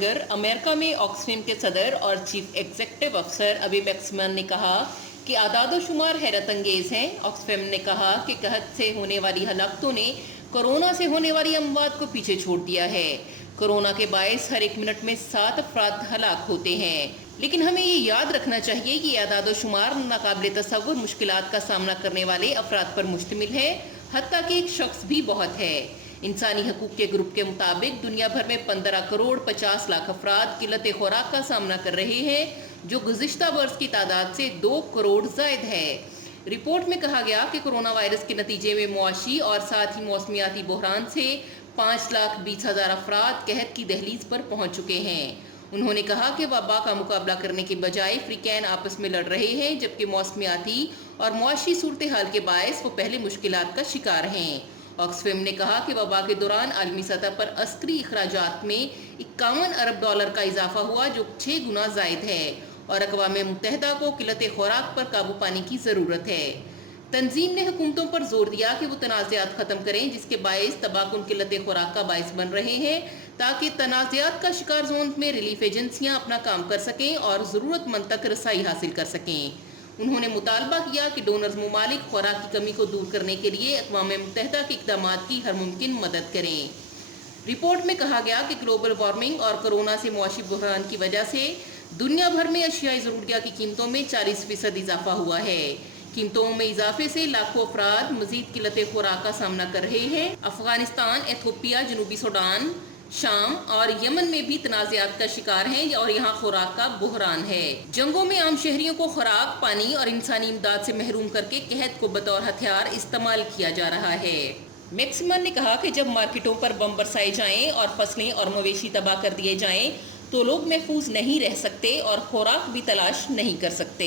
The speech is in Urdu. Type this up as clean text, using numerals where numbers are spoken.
ہنگر امریکہ میں آکسفیم کے صدر اور چیف ایگزیکٹو افسر ابی بیکسمن نے کہا کہ اعداد و شمار حیرت انگیز ہیں۔ آکسفیم نے کہا کہ قحط سے ہونے والی ہلاکتوں نے کورونا سے ہونے والی اموات کو پیچھے چھوڑ دیا ہے۔ کورونا کے باعث ہر ایک منٹ میں 7 افراد ہلاک ہوتے ہیں، لیکن ہمیں یہ یاد رکھنا چاہیے کہ یہ اعداد و شمار ناقابل تصور مشکلات کا سامنا کرنے والے افراد پر مشتمل ہے، حتیٰ کہ ایک شخص بھی بہت ہے۔ انسانی حقوق کے گروپ کے مطابق دنیا بھر میں 15 کروڑ 50 لاکھ افراد قلت خوراک کا سامنا کر رہے ہیں، جو گزشتہ برس کی تعداد سے 2 کروڑ زائد ہے۔ رپورٹ میں کہا گیا کہ کورونا وائرس کے نتیجے میں معاشی اور ساتھ ہی موسمیاتی بحران سے 5,20,000 افراد قحط کی دہلیز پر پہنچ چکے ہیں۔ انہوں نے کہا کہ وبا کا مقابلہ کرنے کے بجائے فریقین آپس میں لڑ رہے ہیں، جبکہ موسمیاتی اور معاشی صورتحال کے باعث وہ پہلے مشکلات کا شکار ہیں۔ آکسفیم نے کہا کہ وبا کے دوران عالمی سطح پر عسکری اخراجات میں 51 ارب ڈالر کا اضافہ ہوا، جو 6 گنا زائد ہے، اور اقوام متحدہ کو قلت خوراک پر قابو پانے کی ضرورت ہے۔ تنظیم نے حکومتوں پر زور دیا کہ وہ تنازعات ختم کریں، جس کے باعث تباہ کن قلت خوراک کا باعث بن رہے ہیں، تاکہ تنازعات کا شکار زون میں ریلیف ایجنسیاں اپنا کام کر سکیں اور ضرورت مند تک رسائی حاصل کر سکیں۔ انہوں نے مطالبہ کیا کہ ڈونرز ممالک خوراک کی کمی کو دور کرنے کے لیے اقوام متحدہ کے اقدامات کی ہر ممکن مدد کریں۔ رپورٹ میں کہا گیا کہ گلوبل وارمنگ اور کورونا سے معاشی بحران کی وجہ سے دنیا بھر میں اشیاء ضروریہ کی قیمتوں میں 40% اضافہ ہوا ہے۔ قیمتوں میں اضافے سے لاکھوں افراد مزید قلت خوراک کا سامنا کر رہے ہیں۔ افغانستان، ایتھوپیا، جنوبی سوڈان، شام اور یمن میں بھی تنازعات کا شکار ہیں اور یہاں خوراک کا بحران ہے۔ جنگوں میں عام شہریوں کو خوراک، پانی اور انسانی امداد سے محروم کر کے قحط کو بطور ہتھیار استعمال کیا جا رہا ہے۔ بیکسمن نے کہا کہ جب مارکیٹوں پر بم برسائے جائیں اور فصلیں اور مویشی تباہ کر دیے جائیں تو لوگ محفوظ نہیں رہ سکتے اور خوراک بھی تلاش نہیں کر سکتے۔